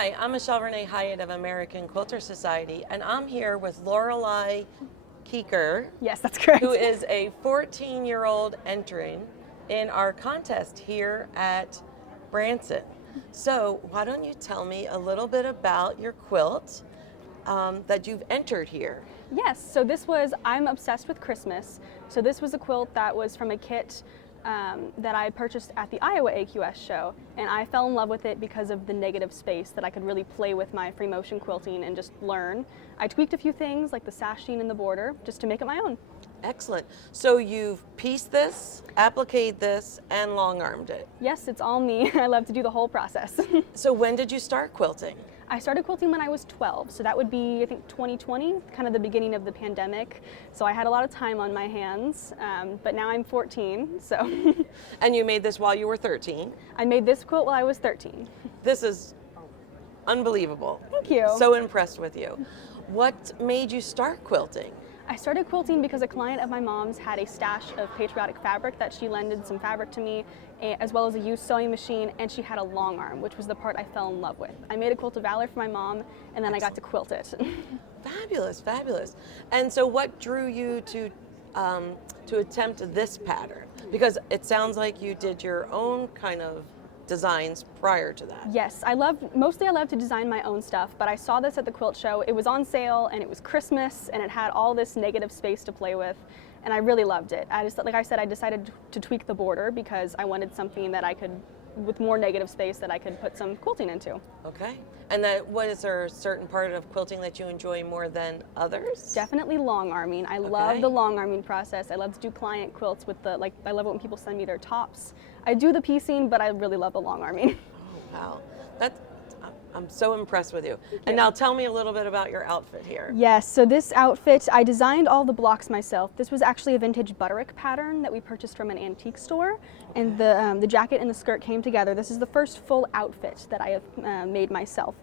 Hi, I'm Renee Hiatt of American Quilter Society, and I'm here with Lorelai Kuecker. Yes, that's correct. Who is a 14-year-old entering in our contest here at Branson. So why don't you tell me a little bit about your quilt that you've entered here? Yes, so I'm obsessed with Christmas. So this was a quilt that was from a kit that I purchased at the Iowa AQS show, and I fell in love with it because of the negative space that I could really play with my free motion quilting and just learn. I tweaked a few things like the sashing and the border just to make it my own. Excellent. So you've pieced this, appliqued this, and long-armed it. Yes, it's all me. I love to do the whole process. So when did you start quilting? I started quilting when I was 12, so that would be, I think, 2020, kind of the beginning of the pandemic. So I had a lot of time on my hands, but now I'm 14, so. And you made this while you were 13? I made this quilt while I was 13. This is unbelievable. Thank you. So impressed with you. What made you start quilting? I started quilting because a client of my mom's had a stash of patriotic fabric that she lended some fabric to me, as well as a used sewing machine, and she had a long arm, which was the part I fell in love with. I made a quilt of valor for my mom, and then I got to quilt it. Fabulous, fabulous. And so what drew you to attempt this pattern? Because it sounds like you did your own kind of designs prior to that. Yes, mostly I love to design my own stuff, but I saw this at the quilt show. It was on sale and it was Christmas and it had all this negative space to play with, and I really loved it. Like I said, I decided to tweak the border because I wanted something that I could, with more negative space, that I could put some quilting into. Okay. And is there a certain part of quilting that you enjoy more than others? Definitely long arming. I love the long arming process. I love to do client quilts with I love it when people send me their tops. I do the piecing, but I really love the long arming. Oh, wow. I'm so impressed with you. And now tell me a little bit about your outfit here. Yes, so this outfit, I designed all the blocks myself. This was actually a vintage butterick pattern that we purchased from an antique store, and the jacket and the skirt came together. This is the first full outfit that I have made myself.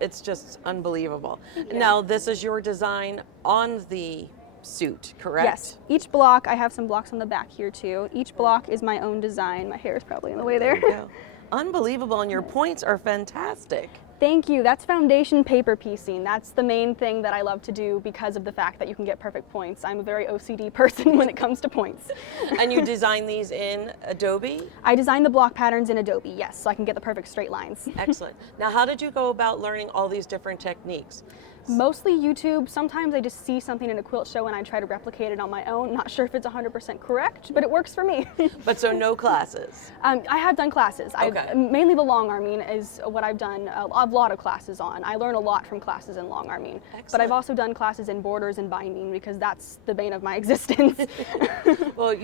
It's just unbelievable. Now, this is your design on the suit, correct? Yes. Each block, I have some blocks on the back here too. Each block is my own design. My hair is probably in the way there. There you go. Unbelievable, and your points are fantastic. Thank you. That's foundation paper piecing. That's the main thing that I love to do because of the fact that you can get perfect points. I'm a very OCD person when it comes to points. And you design these in Adobe? I design the block patterns in Adobe, yes, so I can get the perfect straight lines. Excellent. Now, how did you go about learning all these different techniques? Mostly YouTube. Sometimes I just see something in a quilt show and I try to replicate it on my own. Not sure if it's 100% correct, but it works for me. But so no classes? I have done classes. Okay. Mainly the long arming is what I've done a lot of classes on. I learn a lot from classes in long arming. Excellent. But I've also done classes in borders and binding because that's the bane of my existence. Well,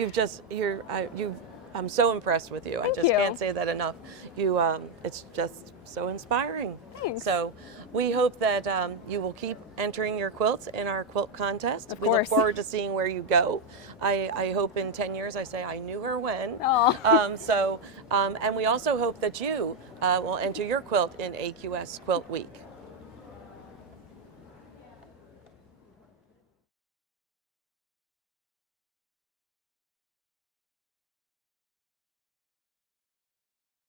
I'm so impressed with you. Thank I just you. can't say that enough. It's just so inspiring. Thanks. So we hope that you will keep entering your quilts in our quilt contest. Of We look course. forward to seeing where you go. I hope in 10 years I say I knew her when. Aw. And we also hope that you will enter your quilt in AQS Quilt Week.